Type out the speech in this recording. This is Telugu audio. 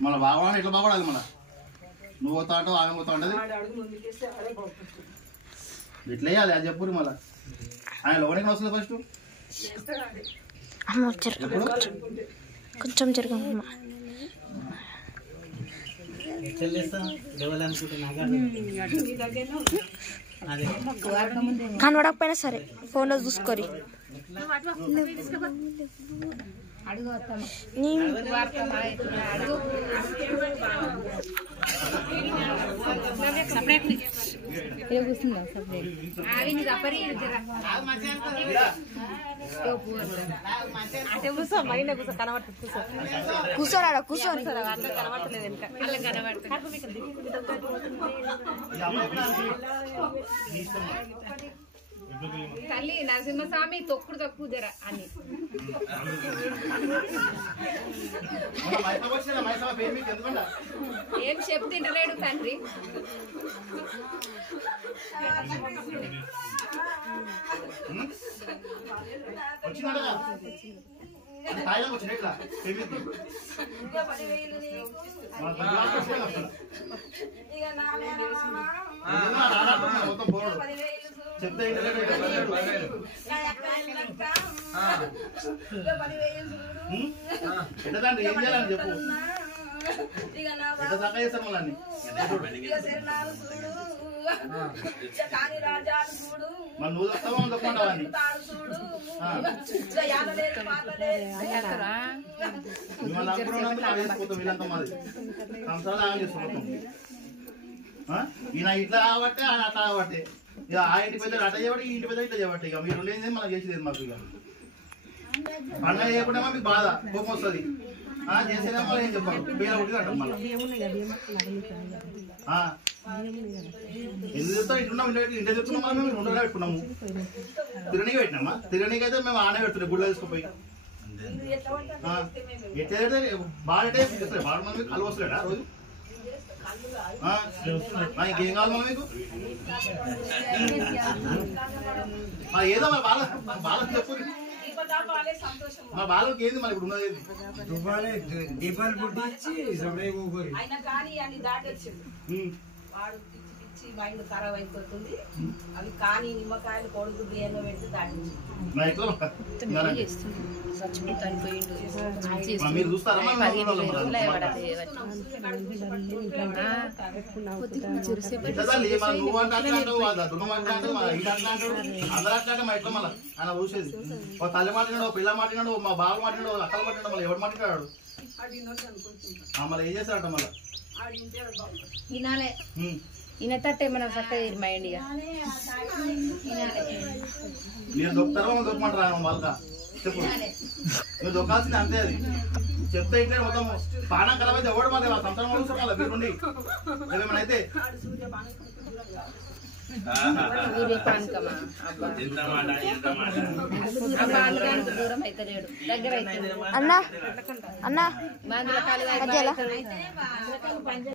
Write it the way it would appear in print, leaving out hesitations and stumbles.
మన బాగా ఎట్లా బాగుపడాలి మన నువ్వు పోతా అంటావు ఆమె పోతా ఉంటుంది ఎట్లా వేయాలి అది చెప్పు మళ్ళీ ఆయన లోనికి వస్తుంది ఫస్ట్ కొంచెం జరగమ్మా కనబడకపోయినా సరే ఫోన్లో చూసుకోరి కూర్చోరాడా కూర్చోని కనబడతలేదు తల్లి నరసింహస్వామి తొక్కుడు తక్కువ జర అని ఏం చెప్తింటలేడు తండ్రి చెప్తే ఎట్టదండి ఏం చేయాలని చెప్పు ఎట్ట దాకా చేస్తాం మళ్ళీ మరి నువ్వు చెప్తావా చెప్పుకుంటావా మిమ్మల్ని అనుకున్నందుకు వేసిపోతాం వీళ్ళంతా మాది సంవత్సరాలు ఆగం చేసుకుంటాం ఈయన ఇట్లా కాబట్టి ఆయన అట్లా కాబట్టి ఇక ఆ ఇంటి పెద్ద అట్లా చేయబట్టి ఈ ఇంటి పెద్ద ఇట్లా చేయబట్టి ఇక మీరు లేనిదే మనం చేసేది మాకు ఇక పండుగ చేయకుండా మీకు బాధ కోపం వస్తుంది చేసేదేమో ఏం చెప్పాలి వేల ఒకటి అంటాం మళ్ళీ ఎందుకు చెప్తాం ఇట్లున్నాం ఇంటి చెప్తున్నాం మనం మేము ఉండగా పెట్టుకున్నాము తిరణికి పెట్టినామా తిరణికి అయితే మేము ఆనే పెడుతున్నాం గుడ్లో తీసుకుపోయి ఎట్లా బాగా బాగా మంది కలు వస్తలేడా రోజు ఇంకేం కావాలి మనం మీకు ఏదో మన బాలకు చెప్పు మా బాలకి ఏంది మన ఇప్పుడు ఉన్నది దీపాలు పుట్టించి మైండ్ ఖరాబ్ అయిపోతుంది అవి కానీ నిమ్మకాయలు కొడుకుడు ఏమో పెడితే దాటించి మీరు చూస్తారా నువ్వు అంటే అందరూ అట్లాంటే మా ఇట్లా మళ్ళీ ఆయన చూసేది ఒక తల్లి మాట్లాడాడు పిల్ల మాట్లాడాడు మా బావ మాట్లాడాడు అక్కలు మాట్లాడాడు మళ్ళీ ఎవరు మాట్లాడాడు మళ్ళీ ఏం చేస్తారట మళ్ళీ వినాలే వినతట్టే మనం చక్కగా మైండ్ మీరు దొక్కుతారో దొక్కమంటారా వాళ్ళ చెప్పు నువ్వు దొక్కాల్సింది అంతే అది చెప్తే ఇట్లే మొత్తం పానం కలవ అయితే ఎవడు మళ్ళీ సంతానం వల్ల మీరుండి ఏమేమైనా అయితే అన్నా అన్నా